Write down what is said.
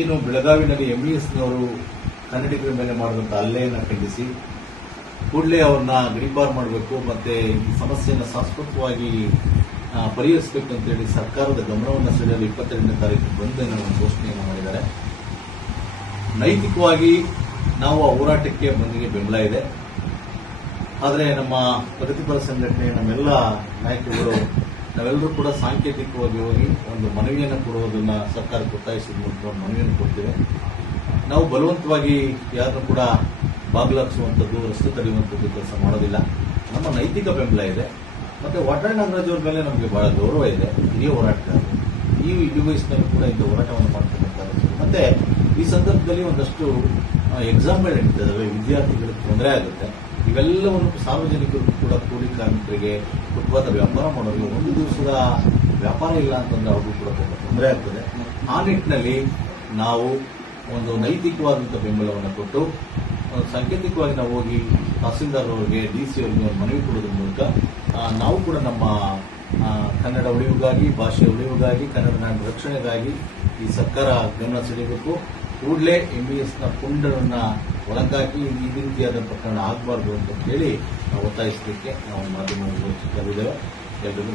ಏನು ಬೆಳಗಾವಿನಲ್ಲಿ ಎಂಇಎಸ್ನವರು ಕನ್ನಡಿಗರ ಮೇಲೆ ಮಾಡಿದಂಥ ಹಲ್ಲೆಯನ್ನು ಖಂಡಿಸಿ, ಕೂಡಲೇ ಅವ್ರನ್ನ ಗಡಿಬಾರ್ ಮಾಡಬೇಕು, ಮತ್ತೆ ಈ ಸಮಸ್ಯೆಯನ್ನು ಶಾಶ್ವತವಾಗಿ ಪರಿಹರಿಸಬೇಕು ಅಂತೇಳಿ ಸರ್ಕಾರದ ಗಮನವನ್ನು ಸೆಳೆಯಲು ಇಪ್ಪತ್ತೆರಡನೇ ತಾರೀಕು ಬಂದು ಒಂದು ಘೋಷಣೆಯನ್ನು ಮಾಡಿದ್ದಾರೆ. ನೈತಿಕವಾಗಿ ನಾವು ಆ ಹೋರಾಟಕ್ಕೆ ಬಂದಿಗೆ ಬೆಂಬಲ ಇದೆ. ಆದರೆ ನಮ್ಮ ಪ್ರಗತಿಪರ ಸಂಘಟನೆ, ನಮ್ಮೆಲ್ಲ ನಾಯಕರುಗಳು ನಾವೆಲ್ಲರೂ ಕೂಡ ಸಾಂಕೇತಿಕವಾಗಿ ಹೋಗಿ ಒಂದು ಮನವಿಯನ್ನು ಕೊಡುವುದನ್ನ ಸರ್ಕಾರಕ್ಕೆ ಒತ್ತಾಯಿಸಿದ ಮೂಲಕ ಒಂದು ಮನವಿಯನ್ನು ಕೊಡ್ತೇವೆ. ನಾವು ಬಲವಂತವಾಗಿ ಯಾರನ್ನು ಕೂಡ ಬಾಗಿಲಾಕ್ಸುವಂಥದ್ದು, ರಸ್ತೆ ತಡೆಯುವಂಥದ್ದು ಕೆಲಸ ಮಾಡೋದಿಲ್ಲ. ನಮ್ಮ ನೈತಿಕ ಬೆಂಬಲ ಇದೆ. ಮತ್ತು ವಾಟಾಳ್ ನಾಗರಾಜ್ ಮೇಲೆ ನಮಗೆ ಬಹಳ ಗೌರವ ಇದೆ. ಹಿರಿಯ ಹೋರಾಟಗಾರರು. ಈ ಇಡೀ ಕೂಡ ಇಂಥ ಹೋರಾಟವನ್ನು ಮಾಡ್ತಕ್ಕಂಥದ್ದು ಮತ್ತೆ ಈ ಸಂದರ್ಭದಲ್ಲಿ ಒಂದಷ್ಟು ಎಕ್ಸಾಮ್ಗಳು ನಡೀತವೆ ವಿದ್ಯಾರ್ಥಿಗಳಿಗೆ ತೊಂದರೆ ಆಗುತ್ತೆ. ಇವೆಲ್ಲವನ್ನು ಸಾರ್ವಜನಿಕರು ಕೂಡ ಕೂಲಿ ಕಾರ್ಮಿಕರಿಗೆ ಕುಟುಂಬದ ವ್ಯಾಪಾರ ಮಾಡೋರಿಗೆ ಒಂದು ದಿವಸದ ವ್ಯಾಪಾರ ಇಲ್ಲ ಅಂತಂದ್ರೆ ಅವ್ರಿಗೂ ಕೂಡ ತೊಂದರೆ ಆಗ್ತದೆ. ಆ ನಿಟ್ಟಿನಲ್ಲಿ ನಾವು ಒಂದು ನೈತಿಕವಾದಂಥ ಬೆಂಬಲವನ್ನು ಕೊಟ್ಟು ಸಾಂಕೇತಿಕವಾಗಿ ನಾವು ಹೋಗಿ ತಹಸೀಲ್ದಾರ್ ಅವರಿಗೆ ಡಿ ಸಿ ಅವರಿಗೆ ಮನವಿ ಕೊಡೋದ್ರ ಮೂಲಕ ನಾವು ಕೂಡ ನಮ್ಮ ಕನ್ನಡ ಉಳಿವಿಗಾಗಿ, ಭಾಷೆ ಉಳಿವಿಗಾಗಿ, ಕನ್ನಡ ನಾಡಿನ ರಕ್ಷಣೆಗಾಗಿ ಈ ಸರ್ಕಾರ ಗಮನ ಸೆಳೆಯಬೇಕು. ಕೂಡಲೇ ಎಂ ಬಿ ಎಸ್ನ ಪುಂಡರನ್ನ ಒಳಗಾಕಿ ಈ ರೀತಿಯಾದ ಪ್ರಕರಣ ಆಗಬಾರ್ದು ಅಂತ ಹೇಳಿ ನಾವು ಒತ್ತಾಯಿಸಲಿಕ್ಕೆ ನಾವು ಮಾಧ್ಯಮ ಕರೆದಿದ್ದೇವೆ ಎಲ್ಲರಿಗೂ